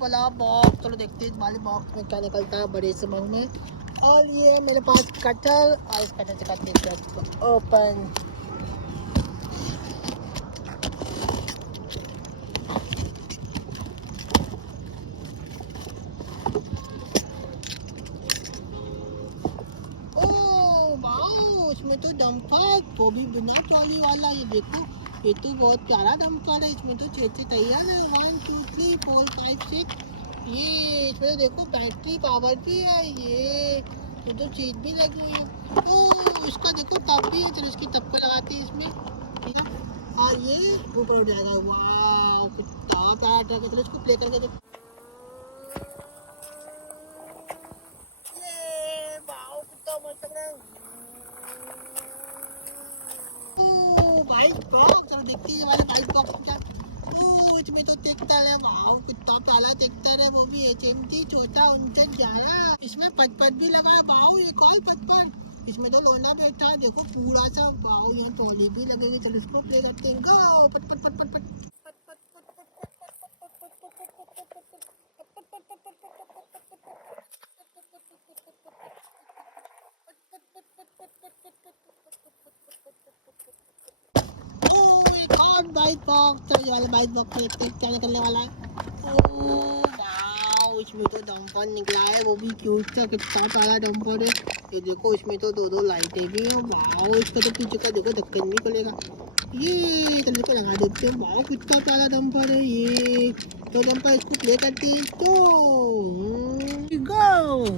बड़ा बॉक्स। चलो देखते हैं वाले बॉक्स में क्या निकलता है बड़े से मग में। और ये है मेरे पास कटर, और इस कटर से करते हैं इसको ओपन। ओ वाओ, इसमें तो डंपर, वो भी बिना ट्रॉली वाला। ये देखो, ये तो बहुत प्यारा डंपर है। इसमें तो 6 तैयार है, 1 2 3 4 5 6। ये इसमें तो देखो बैटरी पावर भी है। ये तो चीज भी लगी हुई है। ओ इसका देखो तब भी है। चलो इसकी तब को लगाते हैं इसमें, ठीक है। और ये ऊपर उठ जाएगा। वाह कितना प्यारा ट्रक है। चलो इसको प्ले करके देख। ये वाह कितना मस्त लग रहा है। ओ वाइट बॉक्स, चलो देखते हैं ये वाले वाइट बॉक्स में क्या। ओ इसमें तो ट्रैक्टर है। वाह कितना प्यारा ट्रैक्टर है, वो भी HMT छोटा 5911। इसमें पचपच भी लगा है। वाह ये कॉल पचपच। इसमें तो लोना बैठा है, देखो पूरा सा। वाह यहाँ ट्रॉली भी लगेगी। चलो इसको प्ले करते हैं। गो पट पट पट पट पट। ओ एक और बाइट बॉक्स। चलो ये वाला बाइट बॉक्स में देखते हैं क्या निकलने वाला है। ओ वाओ, इसमें तो डंपर निकला है, वो भी क्यूट सा। कितना प्यारा डंपर है। ये देखो इसमें तो दो लाइटें भी हैं। वाओ इसका तो पीछे का देखो ढक्कन भी खुलेगा। ये चलो इसको लगा देते हैं। वाओ कितना प्यारा डंपर है ये। तो डंपर इसको प्ले करते हैं तो गो।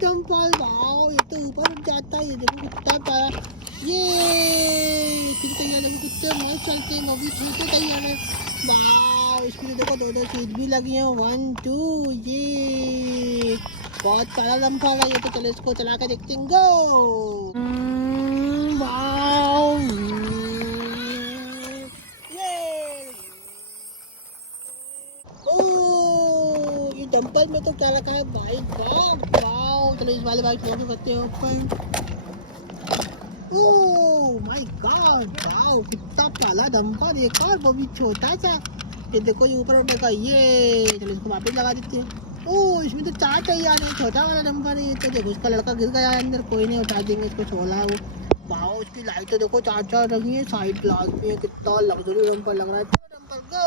जंपल वाओ, ये तो ऊपर उठ जाता है। ये देखो कितना प्यारा। ये फिर तैयार, देखो कितने मस्त चलते हैं, वो भी 6 तैयार है। वाओ इसकी तो देखो दो सीट भी लगी हैं, 1 2। ये बहुत प्यारा जंपल है ये तो। चलो इसको चला के देखते हैं। गो वाओ। ये डंपर में तो क्या रखा है, वाइट बॉक्स। वाओ चलो इस वाले वाइट बॉक्स को करते हैं open. Oh my God, wow कितना प्यारा डंपर। एक और वो भी छोटा सा। ये देखो ये ऊपर उठेगा। ये चलो इसको वापस लगा देते हैं। ओह इसमें तो 4 तैयार है। छोटा वाला डंपर है ये तो। देखो इसका लड़का गिर गया है अंदर, कोई नहीं उठा देंगे इसको, छोला है वो। वाओ इसकी लाइटें देखो 4 रही है, साइड ग्लास भी है। कितना लग्जरी डंपर लग रहा है। चलो डंपर गो।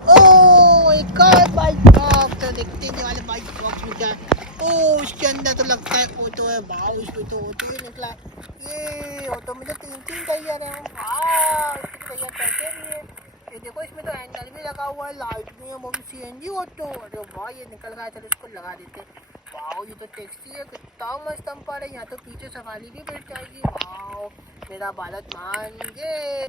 ओ एक और बाइक बॉक्स। तो देखते हैं वाले बाइक बॉक्स में क्या है। ओ इसके अंदर तो लगता है ऑटो है। वाओ इसमें तो ऑटो ही निकला है। ये ऑटो में तो 3 टायर है। वाह इसमें तो टायर पैसे भी है। ये देखो इसमें तो हैंडल भी लगा हुआ है, लाइट भी है, वो भी CNG ऑटो। अरे वाह ये निकल गया। चलो इसको लगा देते हैं। वाओ ये तो टैक्सी है। कितना मस्त डंपर है। यहाँ तो पीछे सवारी भी बैठ जाएगी। वाओ मेरा भारत मान। ये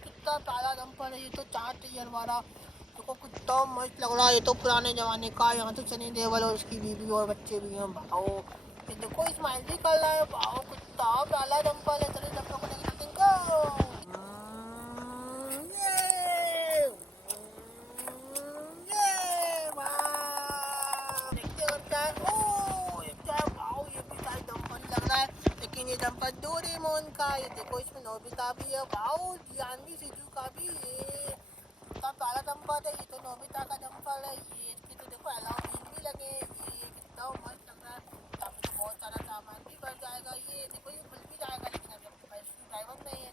कितना प्यारा डंपर है ये तो। 4 टायर वाला देखो कितना मस्त लग रहा है। ये तो पुराने जमाने का। यहाँ तो सनी देओल और उसकी बीवी और बच्चे भी हैं। भाओ ये देखो स्माइल भी कर रहा है। भाओ कितना प्यारा डंपर है। चलिए डंपर को लेके चलते हैं। गो देखते और क्या है। ओ ये क्या है। भाओ ये भी शायद डंपर ही लग रहा है, लेकिन ये डंपर डोरेमोन का। ये देखो इसमें नोबिता भी है। वाओ जानवी सीजू का भी। ये कितना प्यारा डंपर है। ये तो नोबिता का डंपर है। ये इसकी तो देखो अलाउ भी लगे। ये कितना मस्त लग रहा है। यहाँ पे तो बहुत सारा सामान भी बढ़ जाएगा। ये देखो ये खुल भी जाएगा, लेकिन अभी आपके पास ड्राइवर नहीं है।